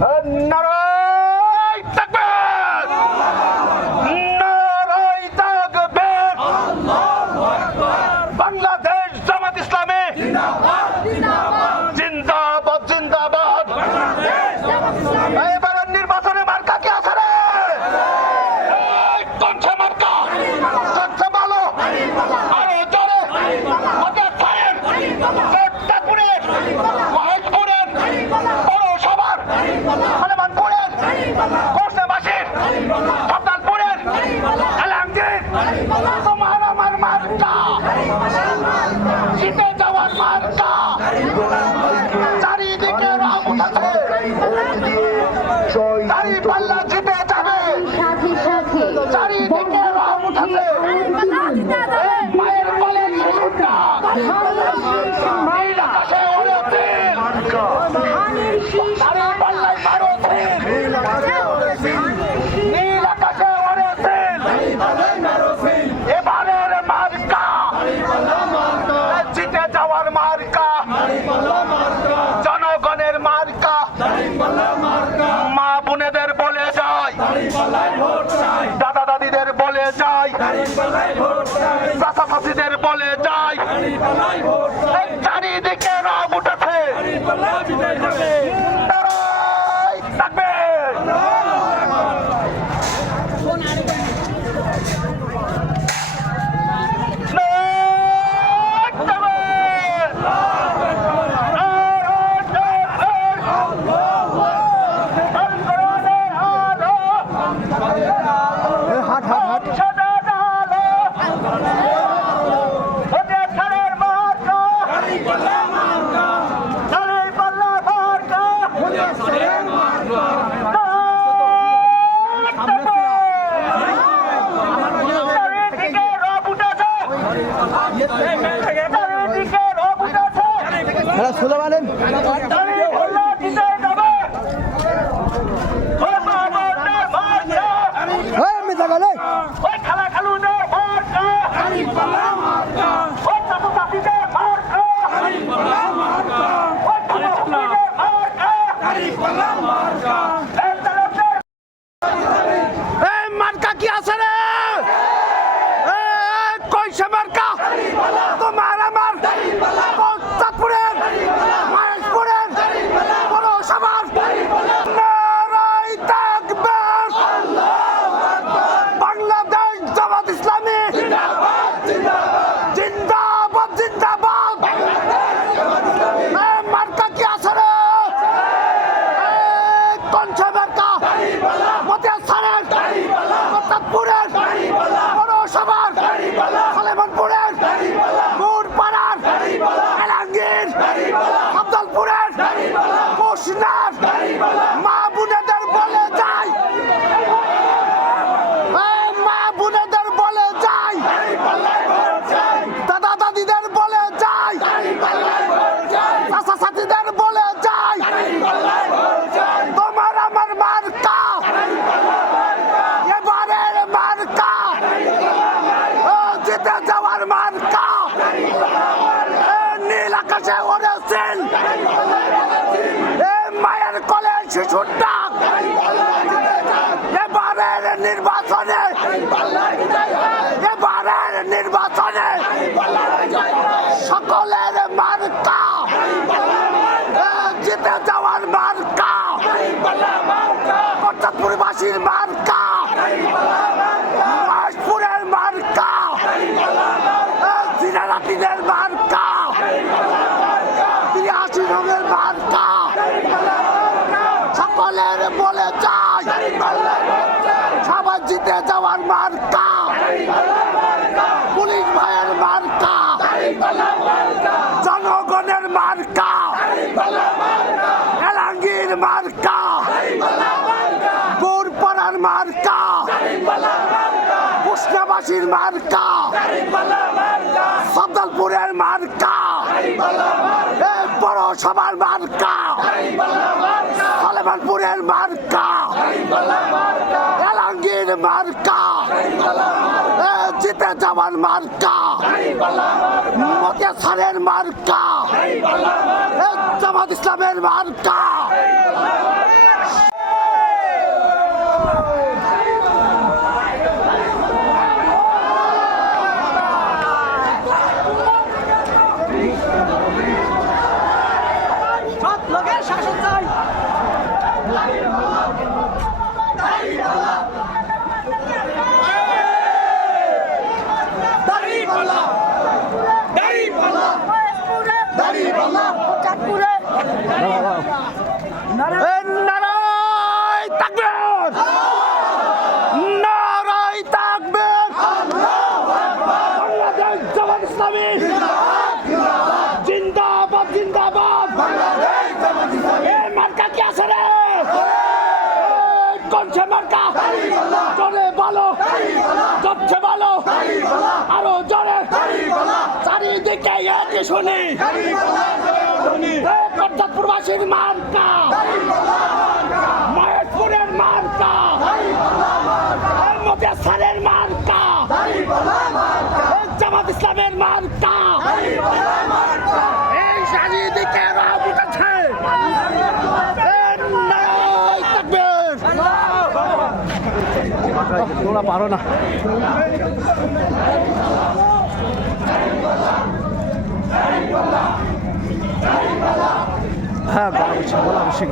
নারায়ে তাকবীর, নারায়ে তাকবীর। বাংলাদেশ জামাত ইসলামী জিন্দাবাদ জিন্দাবাদ। এবারের নির্বাচনে মার্কা কি আছে রে? কোনটা মার্কা? সবচেয়ে ভালো আরো জোরে কোট্টাপুরের, মহেশপুরের, পৌরসভার, সলেমানপুরের, কোর্সাবাসীর, সাবদালপুরের, এলাঙ্গীর, তোমার আমার মার্কা, জিতে যাওয়ার মার্কা। চারিদিকে রব উঠেছে, দাঁড়িপাল্লা জিতে যাবে। চারিদিকে রব উঠেছে, মায়ের কোলের শিশুটা নীল আকাশে ওড়েছে, দাঁড়িপাল্লায় মারছে, নীল আকাশে ওড়েছে। এবারের মার্কা জিতে যাওয়ার মার্কা, জনগণের মার্কা। মা বোনেদের বলে যায়, দাদা দাদিদের বলে যায়, চাচা চাচিদের বলে যায়, চারিদিকে রব উঠেছে। নারায়ে তাকবীর। সুলে বলেন মার্কা কি আছে রে? কইছে মার্কা তোমার আমার, চাঁদপুরের, মহেশপুরের, পৌরসভার। নারায়ে তাকবীর। বাংলাদেশ জামাত ইসলামী জিন্দাবাদ জিন্দাবাদ। মার্কা কি আছে রে? কোনটা মার্কা? মতিয়াছাড়ের, চাঁদপুরের, পৌরসভার, সলেমানপুরের, মুরপাড়ার, এলাঙ্গীর, সাবদালপুরের, কোশনার। মা বোনেদের বলে যায়, মা বোনেদের বলে যায়, দাদা দাদিদের বলে যায়, চাচা চাচিদের বলে যায়, তোমার আমার মার্কা, এবারের মার্কা, জিতে যাওয়ার মার্কা। নীল আকাশে ওড়েছেন, মায়ের কোলে শিশুর ডাক। এবারের নির্বাচনে, এবারের নির্বাচনে সকলের মার্কা, জিতে যাওয়ার মার্কা, চাঁদপুরবাসীর মার্কা, মহেশপুরের মার্কা, জিনারাতিদের মার্কা, ৮৩ রঙের মার্কা। সকলের বলে যায়, সবাই জিতে যাওয়ার মার্কা, পুলিশ ভাইয়ের মার্কা, জনগণের মার্কা, এলাঙ্গীর মার্কা, গৌরপাড়ার মার্কা, কৃষ্ণাবাসীর মার্কা, সাবদালপুরের মার্কা, পৌরসভার মার্কা, সলেমানপুরের মার্কা, এলাঙ্গীর মার্কা, জিতে যাওয়ার মার্কা, মতিয়াছাড়ের মার্কা, জামাত ইসলামের মার্কা, একই শুনি কর্তার প্রবাসীর মার্কা মহেশপুরের মার্কা মোদিয়াসারের মার্কা জামাত ইসলামের মার্কা এই শাহিদিকে উঠেছে তোমরা পারো না হ্যাঁ বলা বসে